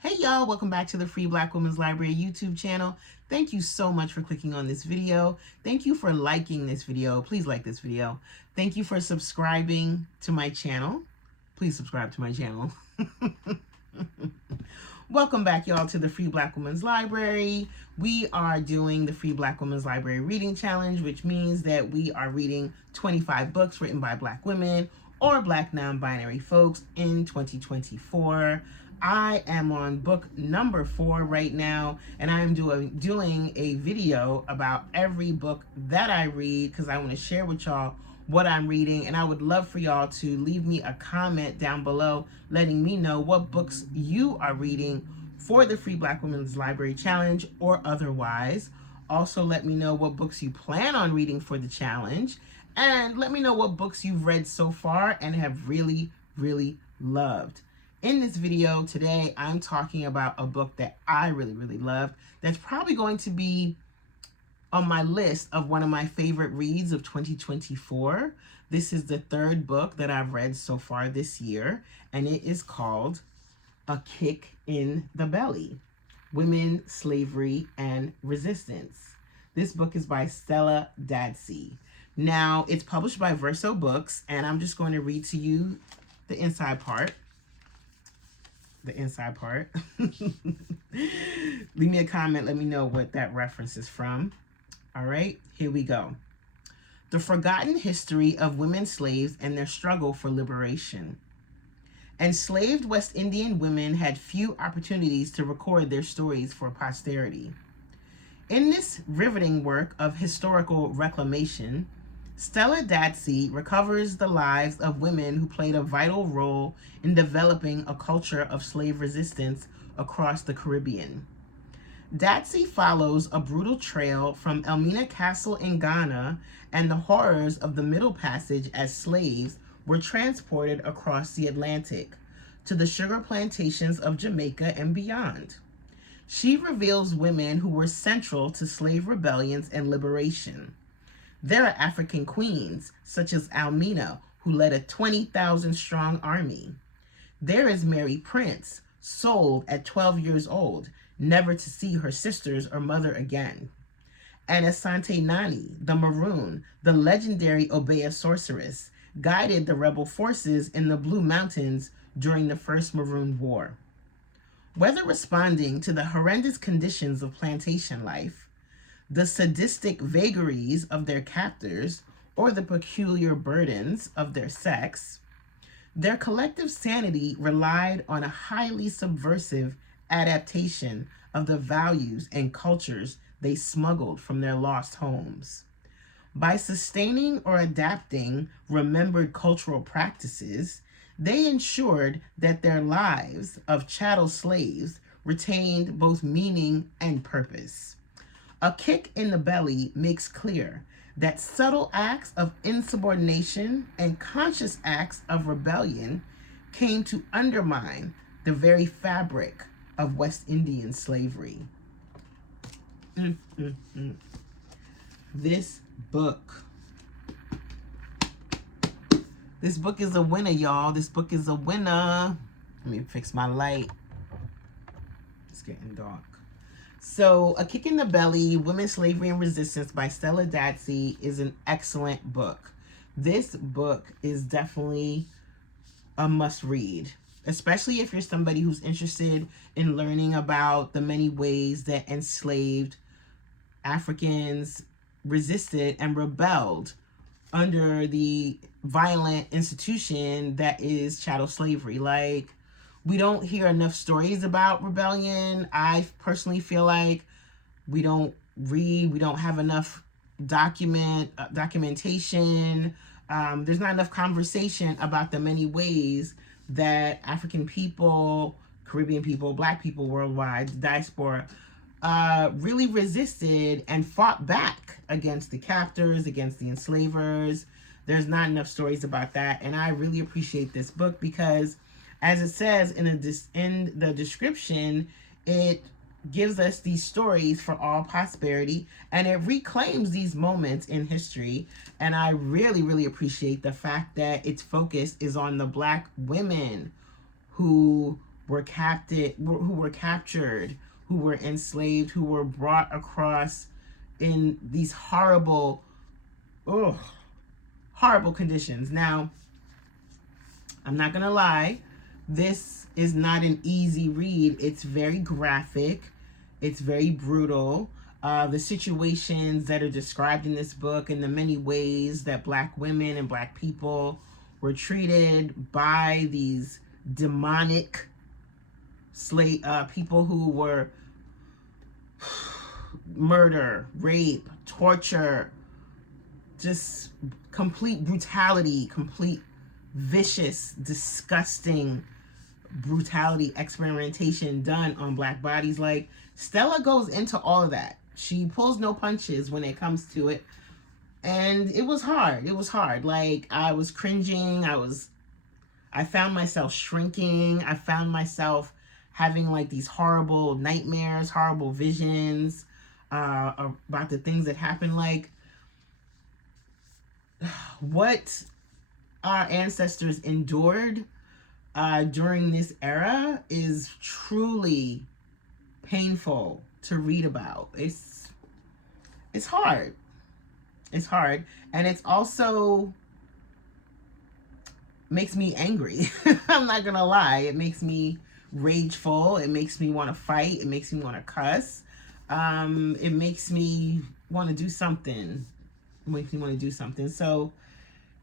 Hey y'all, welcome back to the Free Black Women's Library YouTube channel. Thank you so much for clicking on this video. Thank you for liking this video. Please like this video. Thank you for subscribing to my channel. Please subscribe to my channel. Welcome back, y'all, to the Free Black Women's Library. We are doing the Free Black Women's Library Reading Challenge, which means that we are reading 25 books written by Black women or Black non-binary folks in 2024. I am on book number 4 right now, and I am doing a video about every book that I read because I want to share with y'all what I'm reading, and I would love for y'all to leave me a comment down below letting me know what books you are reading for the Free Black Women's Library Challenge or otherwise. Also, let me know what books you plan on reading for the challenge, and let me know what books you've read so far and have really, really loved. In this video today, I'm talking about a book that I really loved that's probably going to be on my list of one of my favorite reads of 2024. This is the 3rd book that I've read so far this year, and it is called A Kick in the Belly: Women, Slavery, and Resistance. This book is by Stella, Dadzie. Now, it's published by Verso Books, and I'm just going to read to you the inside part. Leave me a comment, let me know what that reference is from. All right, here we go. The forgotten history of women slaves and their struggle for liberation. Enslaved West Indian women had few opportunities to record their stories for posterity. In this riveting work of historical reclamation, Stella Dadzie recovers the lives of women who played a vital role in developing a culture of slave resistance across the Caribbean. Dadzie follows a brutal trail from Elmina Castle in Ghana and the horrors of the Middle Passage as slaves were transported across the Atlantic to the sugar plantations of Jamaica and beyond. She reveals women who were central to slave rebellions and liberation. There are African queens, such as Elmina, who led a 20,000-strong army. There is Mary Prince, sold at 12 years old, never to see her sisters or mother again. And Asante Nani, the Maroon, the legendary Obeah sorceress, guided the rebel forces in the Blue Mountains during the First Maroon War. Whether responding to the horrendous conditions of plantation life, the sadistic vagaries of their captors, or the peculiar burdens of their sex, their collective sanity relied on a highly subversive adaptation of the values and cultures they smuggled from their lost homes. By sustaining or adapting remembered cultural practices, they ensured that their lives of chattel slaves retained both meaning and purpose. A Kick in the Belly makes clear that subtle acts of insubordination and conscious acts of rebellion came to undermine the very fabric of West Indian slavery. This book is a winner, y'all. This book is a winner. Let me fix my light. It's getting dark. So, A Kick in the Belly: Women, Slavery, and Resistance by Stella Dadzie is an excellent book. This book is definitely a must-read, especially if you're somebody who's interested in learning about the many ways that enslaved Africans resisted and rebelled under the violent institution that is chattel slavery. Like, we don't hear enough stories about rebellion. I personally feel like we don't have enough documentation. There's not enough conversation about the many ways that African people, Caribbean people, Black people worldwide, the diaspora, really resisted and fought back against the captors, against the enslavers. There's not enough stories about that, and I really appreciate this book because, as it says in the description, it gives us these stories for all prosperity, and it reclaims these moments in history. And I really appreciate the fact that its focus is on the Black women who were captured, who were enslaved, who were brought across in these horrible, horrible conditions. Now, I'm not gonna lie, this is not an easy read. It's very graphic. It's very brutal. The situations that are described in this book and the many ways that Black women and Black people were treated by these demonic people who were murder, rape, torture, just complete brutality, complete vicious, disgusting brutality, experimentation done on Black bodies. Like, Stella goes into all of that. She pulls no punches when it comes to it. And it was hard. It was hard. Like, I was cringing. I found myself shrinking. I found myself having like these horrible nightmares, horrible visions about the things that happened. Like, what our ancestors endured during this era is truly painful to read about. It's hard. It's hard. And it's also makes me angry. I'm not gonna lie. It makes me rageful. It makes me want to fight. It makes me want to cuss. It makes me want to do something. It makes me want to do something. So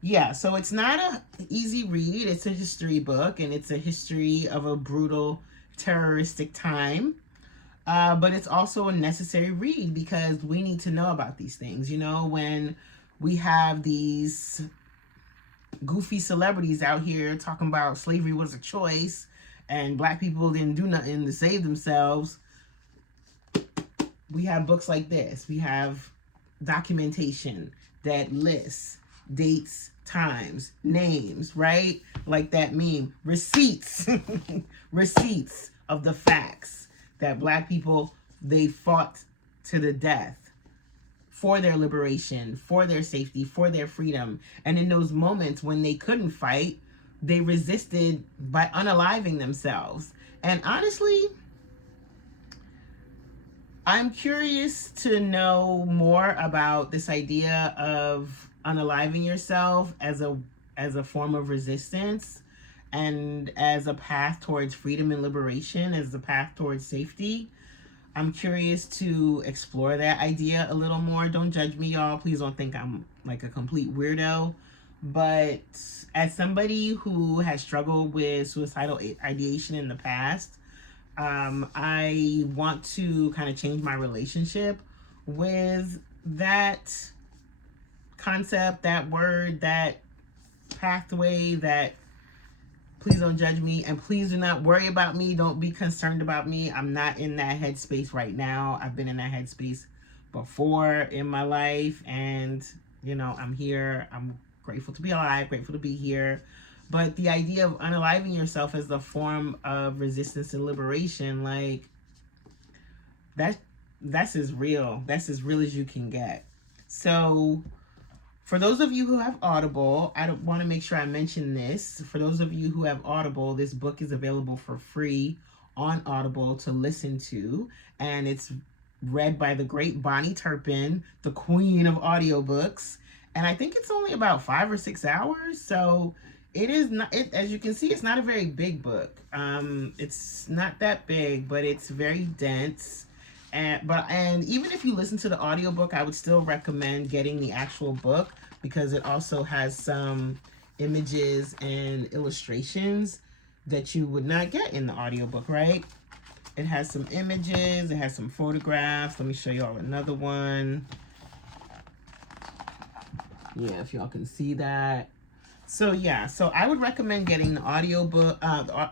yeah, so it's not an easy read. It's a history book, and it's a history of a brutal, terroristic time. But it's also a necessary read because we need to know about these things. You know, when we have these goofy celebrities out here talking about slavery was a choice and Black people didn't do nothing to save themselves, we have books like this. We have documentation that lists dates, times, names, right? Like that meme, receipts, receipts of the facts that Black people, they fought to the death for their liberation, for their safety, for their freedom. And in those moments when they couldn't fight, they resisted by unaliving themselves. And honestly, I'm curious to know more about this idea of unaliving yourself as a form of resistance and as a path towards freedom and liberation, as a path towards safety. I'm curious to explore that idea a little more. Don't judge me, y'all. Please don't think I'm like a complete weirdo. But as somebody who has struggled with suicidal ideation in the past, I want to kind of change my relationship with that concept, that word, that pathway, that please don't judge me, and please do not worry about me. Don't be concerned about me. I'm not in that headspace right now. I've been in that headspace before in my life, and you know, I'm here. I'm grateful to be alive, grateful to be here. But the idea of unaliving yourself as a form of resistance and liberation, like that's as real. That's as real as you can get. So for those of you who have Audible, I want to make sure I mention this. For those of you who have Audible, this book is available for free on Audible to listen to. And it's read by the great Bonnie Turpin, the queen of audiobooks. And I think it's only about 5 or 6 hours. So it is not, as you can see, it's not a very big book. It's not that big, but it's very dense. And even if you listen to the audiobook, I would still recommend getting the actual book because it also has some images and illustrations that you would not get in the audiobook, right? It has some images, it has some photographs. Let me show y'all another one. Yeah, if y'all can see that. So yeah, so I would recommend getting the audiobook,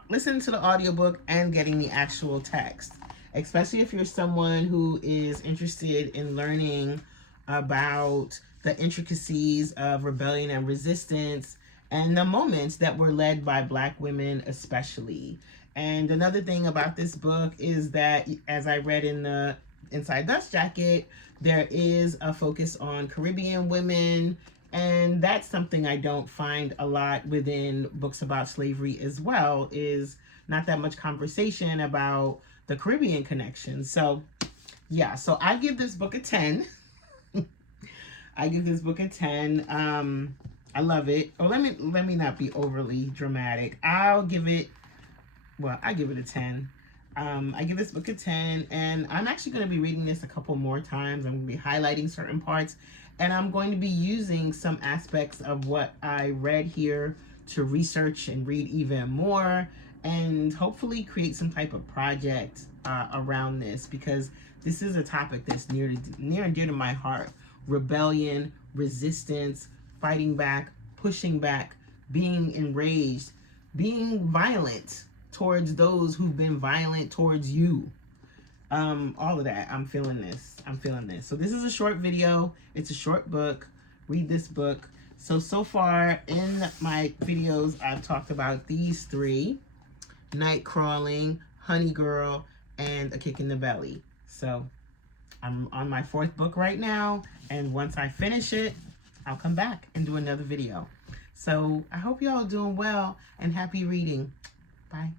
listen to the audiobook and getting the actual text. Especially if you're someone who is interested in learning about the intricacies of rebellion and resistance and the moments that were led by Black women especially. And another thing about this book is that, as I read in the Inside Dust Jacket, there is a focus on Caribbean women, and that's something I don't find a lot within books about slavery as well, is not that much conversation about the Caribbean connection. So yeah, so I give this book a 10. I give this book a 10. I love it. Oh, let me not be overly dramatic. I give it a 10. I give this book a 10, and I'm actually going to be reading this a couple more times. I'm going to be highlighting certain parts, and I'm going to be using some aspects of what I read here to research and read even more, and hopefully create some type of project around this, because this is a topic that's near and dear to my heart. Rebellion, resistance, fighting back, pushing back, being enraged, being violent towards those who've been violent towards you. All of that. I'm feeling this. So this is a short video. It's a short book. Read this book. So far in my videos, I've talked about these 3: Night Crawling, Honey Girl, and A Kick in the Belly. So I'm on my 4th book right now, and once I finish it, I'll come back and do another video. So I hope y'all are doing well, and happy reading. Bye.